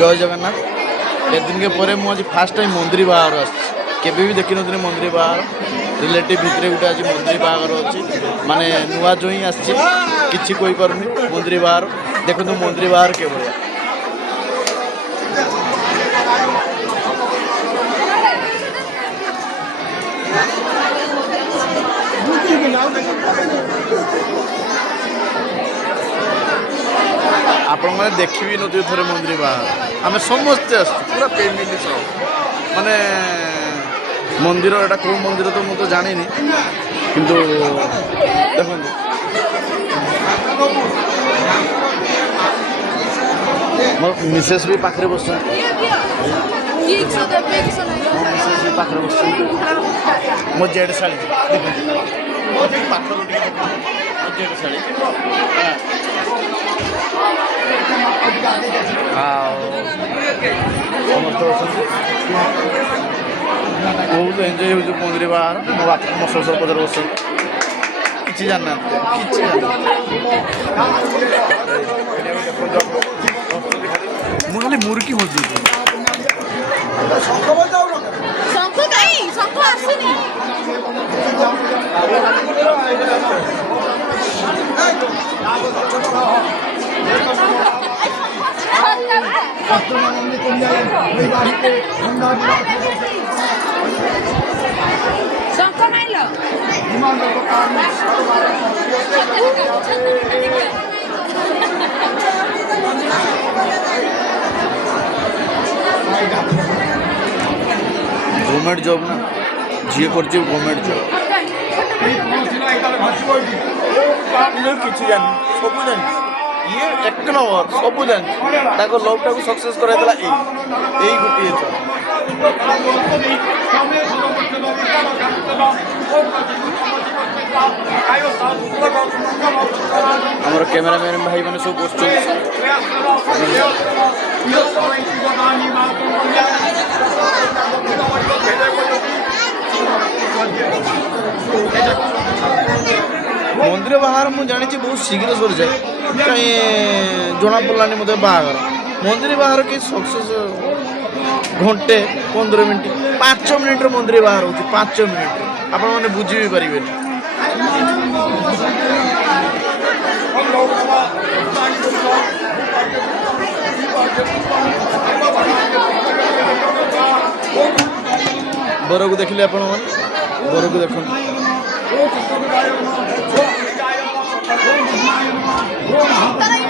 जय जगन्नाथ एदिन के पर मुझे फास्ट टाइम मंदिर बाहर आबे भी देखी नी मंदिर बाहर रिलेटिव भितर गोटे आज मंदिर बाहर अच्छी माने नुआ जो ही आसी कोई पार्मी मंदिर बाहर देखो मंदिर बाहर के भाया आपण मैंने देखी भी नी थे मंदिर बाहर आम समस्ते पूरा फैमिली सब माने मंदिर एटा कौ मंदिर तो मुझे जानी किंतु देखो मोर मिसेस भी पाखे बस पाखे बस मो जेड शाड़ी जेड शाड़ी बहुत एंजय हो मंदिर बाहर मो बाप मो शशुर पदर बस कि जानना मुझे खाली मुर्गी मजूद गवर्नमेंट जॉब ना जी कर गवर्नमेंट जॉब कि जान सब जान ये एक नंबर सब जान लव टाक सक्सेस कराइला यही गोटे आमर कैमेरामैन भाई मैंने सब बस मंदिर बाहर मुझे जानी बहुत शीघ्र सरी जाए कहीं जना पड़ानी मत बाहर मंदिर बाहर कि सक्सेस घंटे 15 मिनट 5 मिनट मंदिर बाहर हो 5 मिनट आपण मैंने बुझी भी पारे बर को देखिले आपण बर को देख Tara